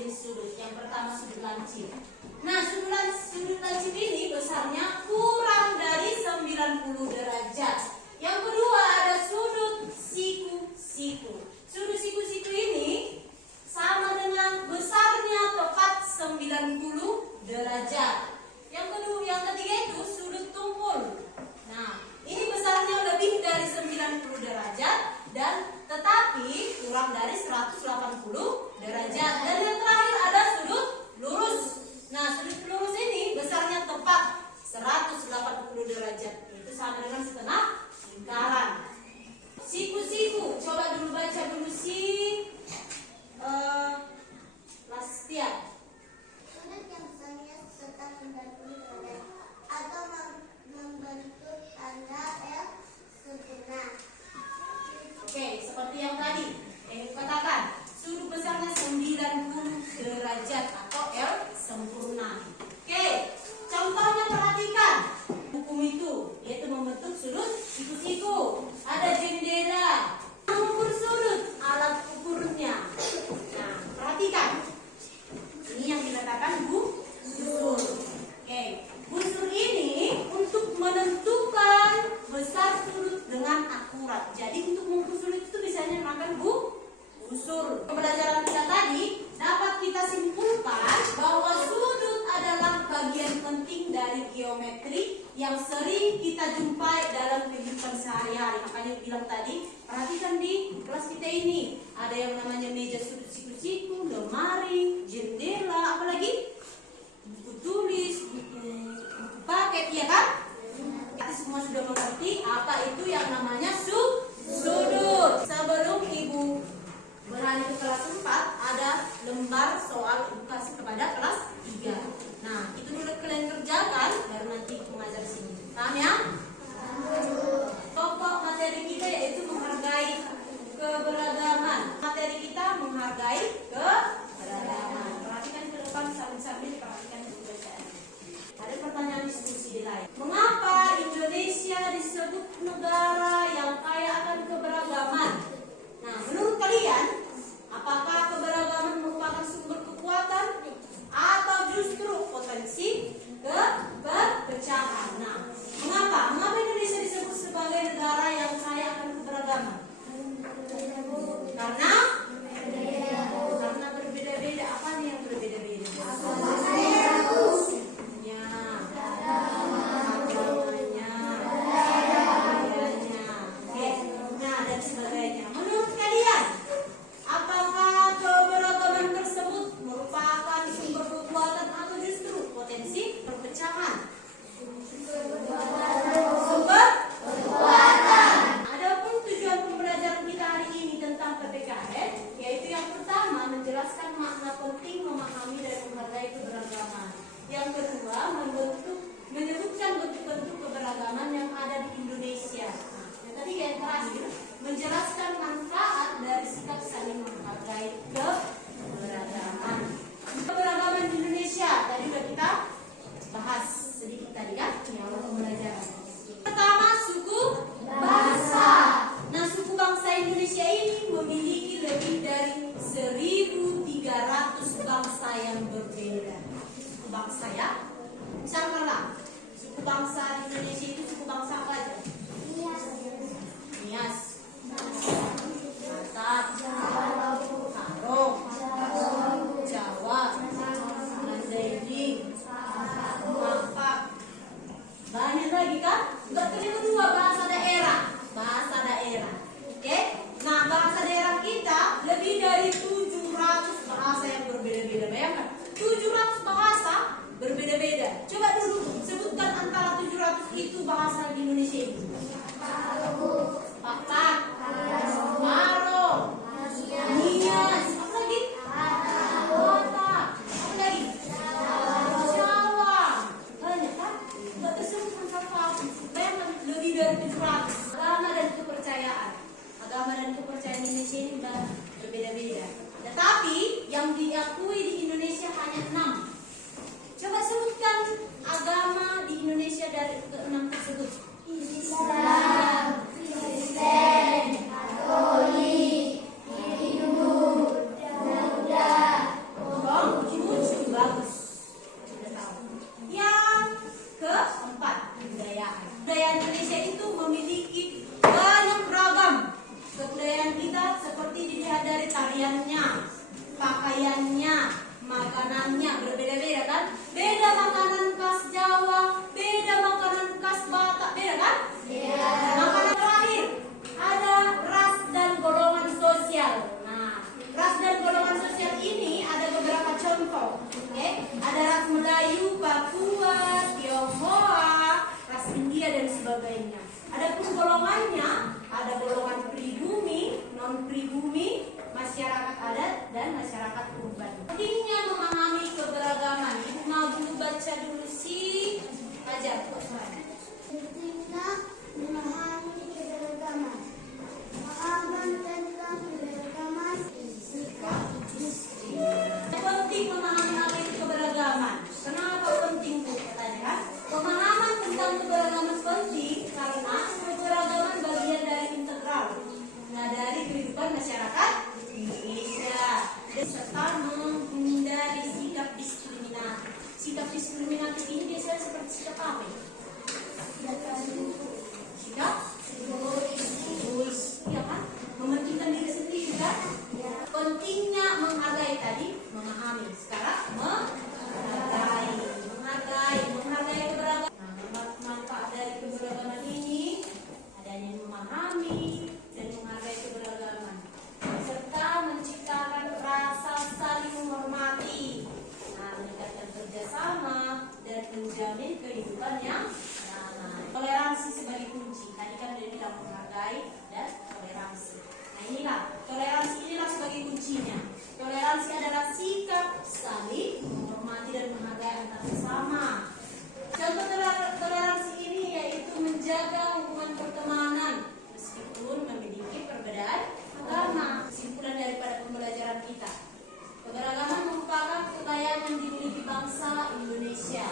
jenis sudut. Yang pertama sudut lancip. Nah, sudut lancip ini besarnya kurang dari 90 derajat. Yang kedua ada sudut siku-siku. Sudut siku-siku ini sama dengan besarnya tepat 90 derajat. Yang ketiga itu sudut tumpul. Nah, ini besarnya lebih dari 90 derajat dan tetapi kurang dari 180 derajat. Dan yang terakhir ada sudut lurus. Nah, sudut lurus ini besarnya tepat 180 derajat. Itu sama dengan setengah lingkaran. Siku-siku, coba dulu baca dulu Lastia. Sudut yang besarnya sekitar 90 derajat atau membentuk tanda L sempurna. Oke, seperti yang tadi katakan, sudut besarnya 90 derajat atau L sempurna. Oke, contohnya perhatikan hukum itu, yaitu membentuk sudut siku-siku. Ada jendela, mengukur sudut, alat ukurnya. Nah, perhatikan. Ini yang dikatakan busur. Oke, busur ini untuk menentukan besar sudut dengan akurat. Jadi untuk mengukur sudut itu biasanya menggunakan busur. Pembelajaran kita tadi dapat kita simpulkan bahwa sudut adalah bagian penting dari geometri yang sering kita jumpai dalam kehidupan sehari-hari. Makanya bilang tadi, perhatikan di kelas kita ini ada yang namanya meja sudut siku-siku, lemari, jendela, apalagi buku tulis, buku paket, ya kan? Kita semua sudah mengerti apa itu yang namanya sudut. Sebelum Ibu beralih ke kelas 4, ada lembar soal edukasi kepada kelas 3. Nah, itu dulu kalian kerjakan, baru nanti mengajar sini. Paham ya? Pokok materi kita yaitu menghargai keberagaman. Materi kita menghargai keberagaman. Perhatikan ke depan sambil perhatikan bacaan. Ada pertanyaan diskusi di layar. Mengapa Indonesia disebut negara yang kaya akan keberagaman? Nah, menurut kalian, apakah keberagaman merupakan sumber kekuatan atau justru potensi keperpecahan? Nah, mengapa Indonesia disebut sebagai negara yang kaya akan keberagaman? Karena berbeda-beda. Apa nih yang berbeda-beda? Ya, agamanya, budayanya, oke, nah dan sebagainya. Menurut kalian, apakah keberagaman tersebut merupakan sumber kekuatan atau justru potensi perpecahan? Sumber kekuatan. Adapun tujuan pembelajaran kita hari ini tentang PPKN, yaitu yang pertama menjelaskan makna penting memahami dan menghargai keberagaman. Yang kedua, menyebutkan bentuk-bentuk keberagaman yang ada di Indonesia. Nah, yang ketiga, yang terakhir, menjelaskan manfaat dari sikap saling menghargai keberagaman. Keberagaman di Indonesia tadi sudah kita bahas sedikit tadi kan, di awal pembelajaran. Pertama, suku bangsa. Nah, suku bangsa Indonesia ini memiliki lebih dari 1.300 bangsa yang berbeda. Suku bangsa ya. Misalkan suku bangsa di Indonesia itu suku bangsa apa aja? Nias, Batak, Karo, Jawa, Mandailing, Mapak. Banyak lagi kan? Yang kedua bahasa daerah. Oke? Nah, bahasa daerah kita lebih dari 700 bahasa yang berbeda-beda. Bayangkan, 700 bahasa berbeda-beda. Coba dulu sebutkan antara 700 Melayu, Papua, Tionghoa, ras India dan sebagainya. Adapun golongannya, ada golongan pribumi, non pribumi, masyarakat adat dan masyarakat urban. Pentingnya memahami keberagaman. Ibu mau dulu baca dulu sih. Ajar, Pentingnya memahami keberagaman. Pemahaman tentang keberagaman sikap penting memahami keberagaman. Kenapa penting Bu? Katanya, pemahaman tentang keberagaman penting karena keberagaman bagian dari integral. Nah, dari kehidupan masyarakat Indonesia serta menghindari sikap diskriminatif. Sikap diskriminatif ini biasanya seperti sikap apa? Sikap egois, ya kan? Mementingkan diri sendiri kan? Pentingnya menghargai tadi, memahami. Sekarang menghargai keberagaman. Nah, manfaat dari keberagaman ini adanya memahami dan menghargai keberagaman, serta menciptakan rasa saling menghormati. Nah, meningkatkan kerjasama dan menjamin kehidupan yang damai. Toleransi sebagai kunci. Tadi kan dia bilang menghargai dan toleransi. Nah, inilah toleransi inilah sebagai kuncinya. Toleransi adalah sikap saling menghormati dan menghargai antar sesama. Contoh toleransi ini yaitu menjaga hubungan pertemanan meskipun memiliki perbedaan agama. Kesimpulan daripada pembelajaran kita, keberagaman merupakan kekayaan yang dimiliki bangsa Indonesia.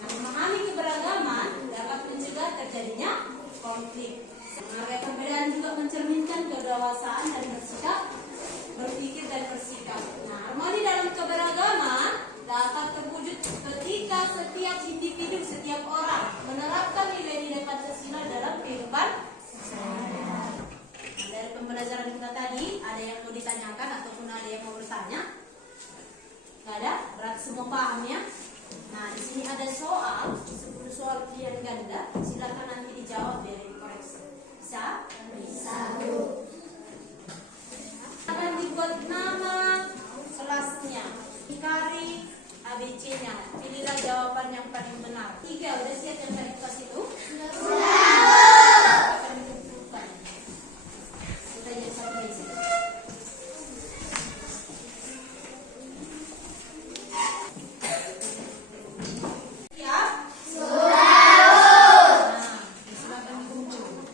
Nah, memahami keberagaman dapat mencegah terjadinya konflik. Menghargai perbedaan juga mencerminkan kedewasaan dan berpikir dan bersikap. Nah, harmoni dalam keberagaman dapat terwujud ketika setiap individu, setiap orang menerapkan nilai-nilai Pancasila dalam kehidupan sehari-hari. Nah, dari pembelajaran kita tadi, ada yang mau ditanyakan ataupun ada yang mau bertanya? Nggak ada? Berarti semua paham ya? Nah, di sini ada soal, 10 soal pilihan ganda. Silakan nanti dijawab dari koreksi. Bisa? Bisa. Akan dibuat nama kelasnya, dikari ABC-nya. Pilihlah jawaban yang paling benar. 3, udah siap yang tadi kelas itu? Akan ditentukan. Kita jadi satu meja. Siap? Nah, silakan dikumpul.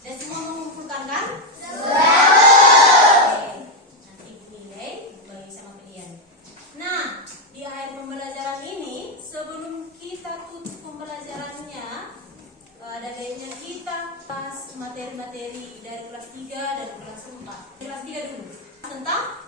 Dan semua mengumpulkan kan? Oke. Nanti nilai bagi sama kalian. Nah, di akhir pembelajaran ini, sebelum kita tutup pembelajarannya, ada baiknya kita bahas materi-materi dari kelas 3 dan kelas 4. Kelas 3 dulu tentang